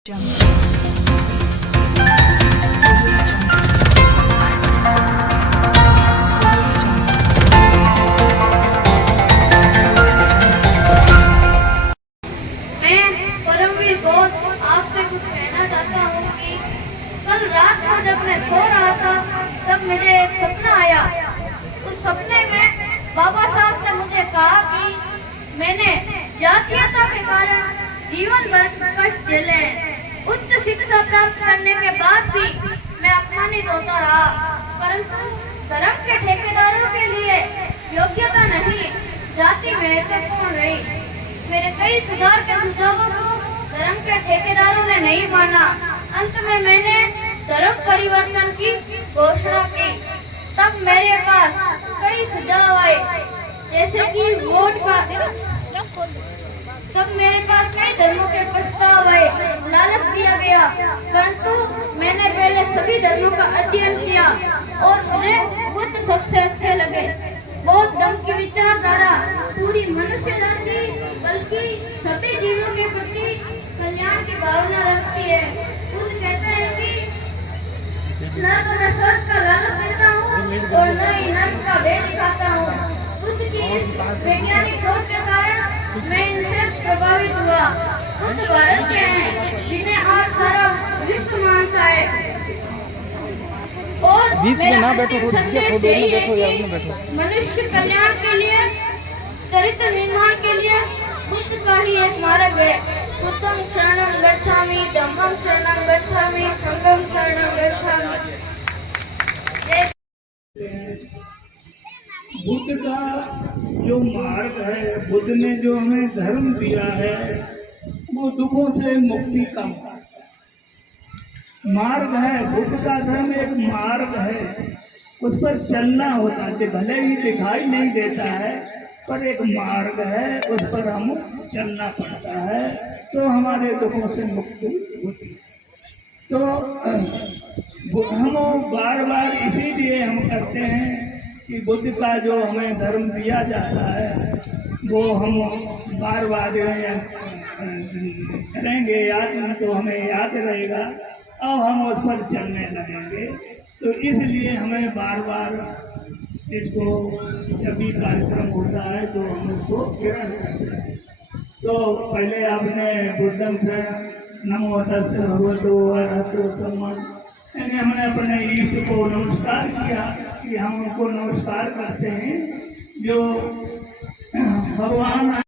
परमवीर गौर आपसे कुछ कहना चाहता हूँ कि कल रात को जब मैं सो रहा था तब मुझे एक सपना आया। उस सपने में बाबा साहब ने मुझे कहा कि मैंने जातीयता के कारण जीवन भर कष्ट झेले हैं। उच्च शिक्षा प्राप्त करने के बाद भी मैं अपमानित होता रहा, परंतु धर्म के ठेकेदारों के लिए योग्यता नहीं, जाति महत्वपूर्ण रही। मेरे कई सुधार के सुझावों को धर्म के ठेकेदारों ने नहीं माना। अंत में मैंने धर्म परिवर्तन की घोषणा की। तब मेरे पास कई सुझाव आए, जैसे कि वोट का। तब मेरे पास कई धर्मों के प्रस्ताव आए, लालच दिया गया, परंतु मैंने पहले सभी धर्मों का अध्ययन किया और मुझे बुद्ध सबसे अच्छे लगे। बौद्ध धर्म की विचारधारा पूरी मनुष्य जाति बल्कि सभी जीवों के प्रति कल्याण की भावना रखती है। बुद्ध कहते हैं कि न तो मैं स्वर्ग का लालच देता हूँ और न ही नर्क का भय दिखाता हूँ। बुद्ध की इस वैज्ञानिक सोच के कारण मैं इनसे प्रभावित हुआ। बुद्ध भारत के हैं जिन्हें आज सारा विश्व मानता है। और बीच में ना बैठो, मनुष्य कल्याण के लिए, चरित्र निर्माण के लिए बुद्ध का ही एक मार्ग है। बुद्धं शरणं गच्छामि, धम्मं शरणं गच्छामि, संघं शरणं गच्छामि। बुद्ध का जो मार्ग है, बुद्ध ने जो हमें धर्म दिया है, वो दुखों से मुक्ति का मार्ग है। बुद्ध का धर्म एक मार्ग है, उस पर चलना होता है। भले ही दिखाई नहीं देता है, पर एक मार्ग है, उस पर हम चलना पड़ता है तो हमारे दुखों से मुक्ति होती है। तो हम बार बार इसीलिए हम करते हैं कि बुद्ध का जो हमें धर्म दिया जाता है वो हम बार बार करेंगे याद, तो हमें याद रहेगा, अब हम उस पर चलने लगेंगे। तो इसलिए हमें बार बार इसको, जब भी कार्यक्रम होता है तो हम उसको ग्रहण करते हैं। तो पहले आपने बुद्धं से नमो तस्से भगवतो अरहतो सम्मा, यानी हमने अपने ईष्ट को नमस्कार किया कि हम उनको नमस्कार करते हैं जो भगवान